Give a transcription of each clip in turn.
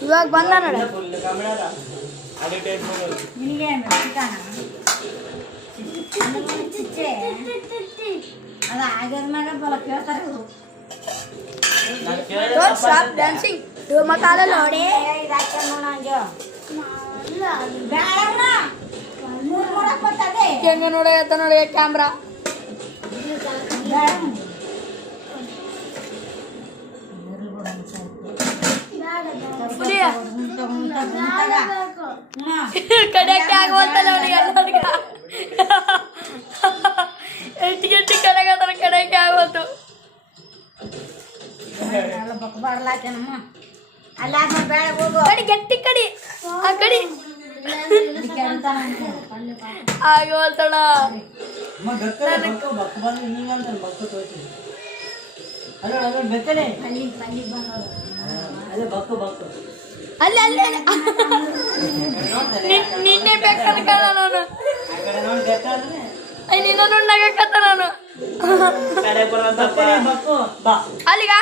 ಇವಾಗ ಬಂದ ನೋಡ ಡ್ಯಾನ್ಸಿಂಗ್ ಮಕಾಲ ನೋಡಿ ಹೆಂಗ ನೋಡ ನೋಡಿ ಕ್ಯಾಮ್ರಾ ಕಡೆಕ್ಕೆ ಆಗುವಂತಲ್ಲ ಅವನಿಗೆ ಎಲ್ಲರಿಗ ಎಷ್ಟು ಕಡೆಗತ್ತಾರ ಕಡೆಕ್ಕೆ ಆಗೋದು ಕಡಿ ಗಟ್ಟಿ ಕಡಿ ಆ ಕಡಿ ಆಗೋಲ್ತಣ ಅಲ್ಲಿ ಅಲ್ಲಿ ನಿನ್ನೆ ಬೇಕನ್ಕ ನಾನು ನಿನ್ನ ನಗಕತ್ತ ನಾನು ಅಲ್ಲಿಗ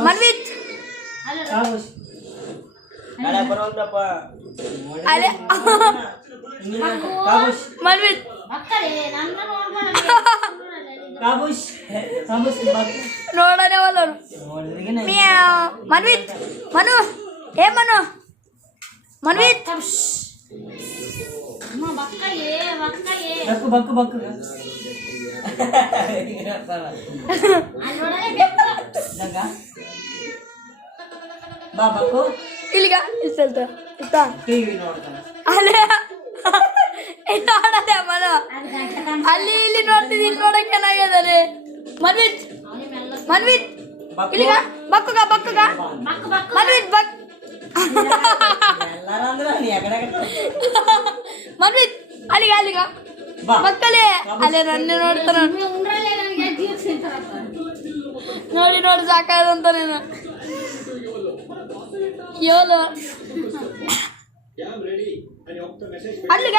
ಮನ್ವಿತ್ ಅಲೆ ಮನ್ವಿತ್ ನೋಡನೆ ಹೋದನು ಮನ್ವಿತ್ ಮನು ಏ ಮನು ಮನ್ವಿತ್ ಇಲ್ಲಿಗ ಇಷ್ಟ ಅಲ್ಲೇ ನೋಡದೆ ಮನ ಅಲ್ಲಿ ಇಲ್ಲಿ ನೋಡ್ತಿದ್ದಿ ಇಲ್ಲಿ ನೋಡಕ್ ಚೆನ್ನಾಗಿದ್ದಾರೆ ಮನ್ವಿತ್ ಮನ್ವಿತ್ ಇಲ್ಲಿಗ ಬಕ್ಕುಗ ಬಕ್ಕುಗ ಮನ್ವಿತ್ ಬಕ್ ಮನ್ವಿತ್ ಅಲ್ಲಿಗ ಅಲ್ಲಿಗ ಮಕ್ಕಳೇ ಅಲ್ಲೇ ನನ್ನೆ ನೋಡ್ತಾನ ನೋಡಿ ನೋಡಿ ಸಾಕಾದಂತ ನೀನು ಯೋಲು ಅಲ್ಲಿಗ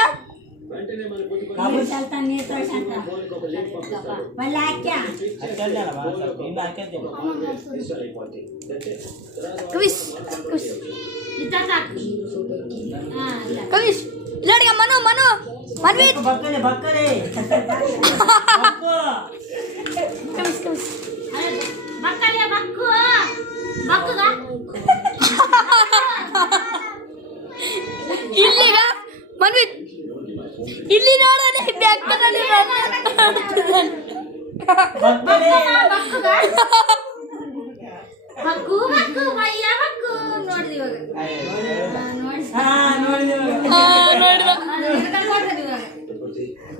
ಕವಿಶ್ ಇಲ್ಲಡಿಗ ಮನು ಮನು ಮನ್ವಿತ್ ಇಲ್ಲಿಗ ಮನ್ವಿತ್ ಇಲ್ಲಿ ನೋಡನೆ ಬೆಕ್ಕನಲ್ಲಿ ಬಕ್ಕು ಬಕ್ಕು ಭಯ್ಯ ಬಕ್ಕು ನೋಡಿದ್ವಿ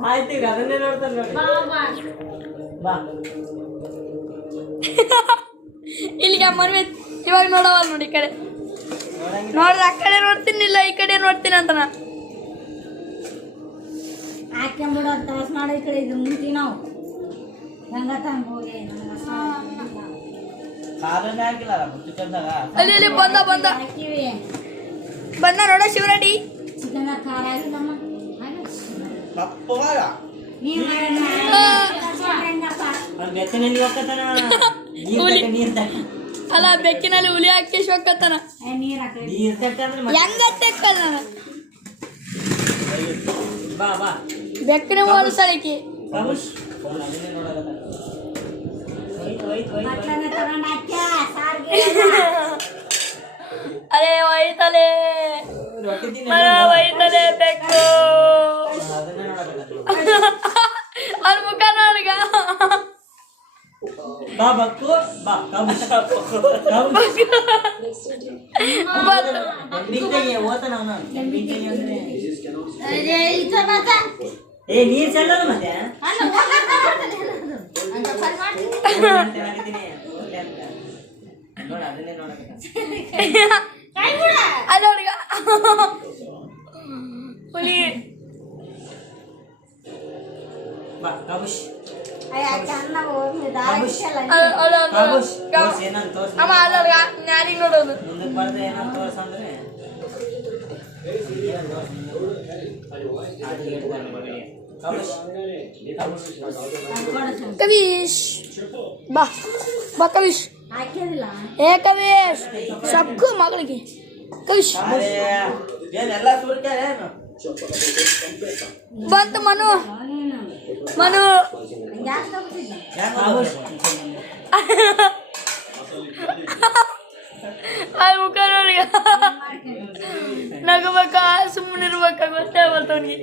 ಆಯ್ತು ಅದನ್ನೇ ನೋಡ್ತಾರೆ ಇಲ್ಲಿಗೆ ಮನ್ವಿತ್ ಇವಾಗ ನೋಡವಲ್ಲ ನೋಡಿ ಈ ಕಡೆ ನೋಡ್ರಿ ಆ ಕಡೆ ನೋಡ್ತೀನಿಲ್ಲ ಈ ಕಡೆ ನೋಡ್ತೀನಿ ಅಂತ ಹಾಕ್ಕೊಂಬಿಡೋ ತಾಸ್ ಮಾಡೋ ಈ ಕಡೆ ಇದು ಮುಂಚೆ ನಾವು ಅಲ್ಲಿ ಅಲ್ಲಿ ಬಂದ ಬಂದ ಬಂದ ನೋಡ ಶಿವರೆಡ್ಡಿ ಚಿಕನ್ ಖಾರ ಆಗಿಲ್ಲಮ್ಮ ಅಲ್ಲ ಬೆಕ್ಕಿನಲ್ಲಿ ಹುಲಿ ಹಾಕಿ ಶೋಕತ್ತಾನ ಹೆಂಗ ತೆಕ್ಕಲ್ಲ ಬೆಕ್ಕಿನ ಹೋಲಿಸಲಿಕ್ಕೆ ಅರೆ ಒಯ್ತಲೆ ಒಯ್ತಲೆ ಬೆಕ್ಕು ಅವ್ರ ಮುಖ ನೋಡ್ಗ ನೀರ್ ಚೆಲ್ಲಲ್ಲ ಮತ್ತೆ ಅದೊಡ್ಗ ಹುಲಿ ಕಾಬೂಶ್ ತೋರ್ಸ್ ಏನಂತ ತೋರ್ಸ್ ಅಮ್ಮ ಅಲ್ಲ ಯಾರಿಗೆ ನೋಡೋದು ಮುಂದಕ್ಕೆ ಬರ್ದೆ ಏನಂತ ತೋರ್ಸ್ ಅಂದ್ರೆ ಕವೀಶ್ ಬಾ ಬಾ ಕವೀಶ್ ಏ ಕವೀಶ್ ಸಬ್ಕು ಮಗಳಿಗೆ ಕವೀಶ್ ಏನೆಲ್ಲ ಸುರ್ಕ್ಯಾರ ಏನು ಬಂತು ಮನು ಮನು ಕಾಬೂಶ್ ಅದು ಮುಖ ನೋಡಿ ನಗಬೇಕಾ ಸುಮ್ಮನೆ ಇರ್ಬೇಕಾ ಗೊತ್ತೇ ಬರ್ತವನಿಗೆ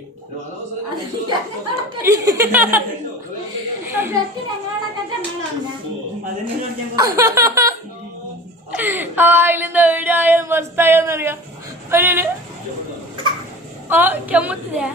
ಅವಾಗ್ಲಿಂದ ವಿಡಿಯೋ ಮಸ್ತ್ ಆಗ್ಯದ ನನಗೆ ಕೆಮ್ಮುತ್ತಿದೆ